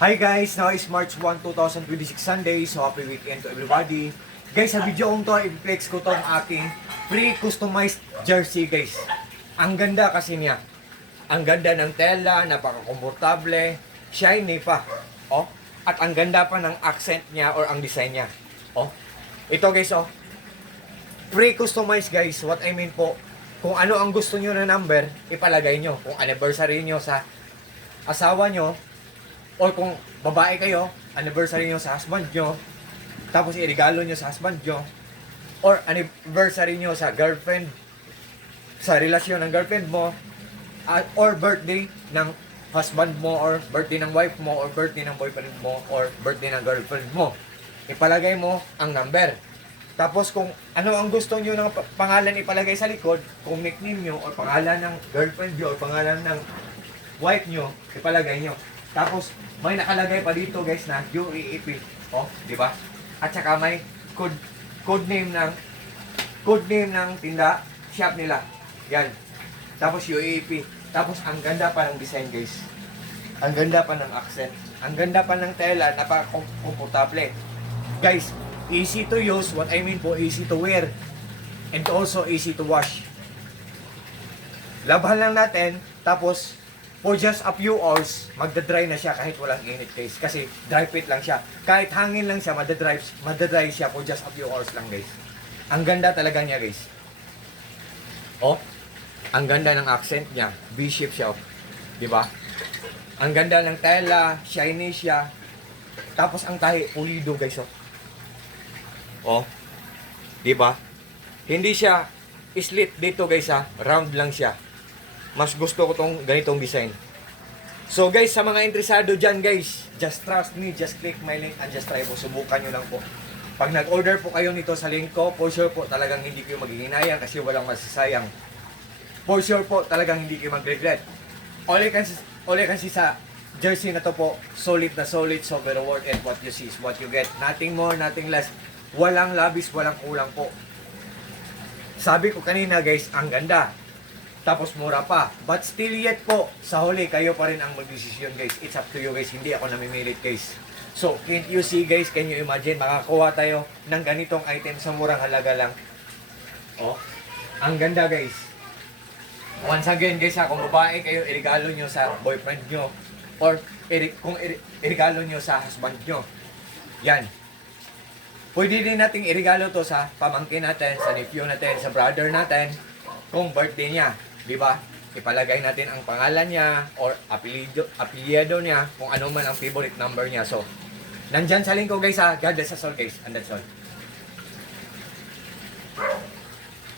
Hi guys, now is March 1, 2026 Sunday, so happy weekend to everybody. Guys, sa video kong to, i-flex ko tong aking pre-customized jersey guys. Ang ganda kasi niya. Ang ganda ng tela, napaka-komportable, shiny pa. Oh, at ang ganda pa ng accent niya or ang design niya. Oh, ito guys, oh. Pre-customized guys, what I mean po, kung ano ang gusto niyo na number, ipalagay nyo. Kung anniversary niyo sa asawa nyo, o kung babae kayo, anniversary nyo sa husband nyo, tapos iregalo nyo sa husband nyo, or anniversary nyo sa girlfriend, sa relasyon ng girlfriend mo, or birthday ng husband mo, or birthday ng wife mo, or birthday ng boyfriend mo, or birthday ng girlfriend mo. Ipalagay mo ang number. Tapos kung ano ang gusto nyo ng pangalan ipalagay sa likod, kung nickname nyo, or pangalan ng girlfriend nyo, or pangalan ng wife nyo, ipalagay nyo. Tapos, may nakalagay pa dito guys na UAAP. Oh, di ba? At saka may code name ng tinda, shop nila. Yan. Tapos UAAP. Tapos ang ganda pa ng design guys. Ang ganda pa ng accent. Ang ganda pa ng tela, napaka-komportable. Guys, easy to use. What I mean po, easy to wear. And also easy to wash. Labahan lang natin. Tapos, for just a few hours, magdadry na siya kahit walang init guys. Kasi dry fit lang siya. Kahit hangin lang siya, madadry siya for just a few hours lang guys. Ang ganda talaga niya guys. Oh, ang ganda ng accent niya. V-shape siya. Diba? Ang ganda ng tela, shiny siya. Tapos ang tahi, pulido guys. Oh, diba? Hindi siya slit dito guys ha. Round lang siya. Mas gusto ko tong ganitong design. So guys, sa mga interesado dyan guys, just trust me, just click my link and just try po. Subukan nyo lang po. Pag nag-order po kayo nito sa link ko, for sure po talagang hindi kayo maghihinayang kasi walang masasayang. For sure po talagang hindi kayo mag-regret. Only kasi sa jersey na to po, solid na solid, so very worth it. What you see is what you get. Nothing more, nothing less. Walang labis, walang kulang po. Sabi ko kanina guys, ang ganda. Tapos mura pa. But still yet po, sa huli, kayo pa rin ang magdesisyon guys. It's up to you guys. Hindi ako namimilit guys. So, can't you see guys? Can you imagine? Makakuha tayo ng ganitong item sa murang halaga lang. Oh, ang ganda guys. Once again guys ha, kung babae kayo, iregalo nyo sa boyfriend nyo. Or kung iregalo nyo sa husband nyo. Yan. Pwede din nating iregalo to sa pamangkin natin, sa nephew natin, sa brother natin. Kung birthday niya. Diba? Ipalagay natin ang pangalan niya or apelyido niya kung ano man ang favorite number niya. So, nandyan sa link ko guys ha. God bless us all guys. And that's all.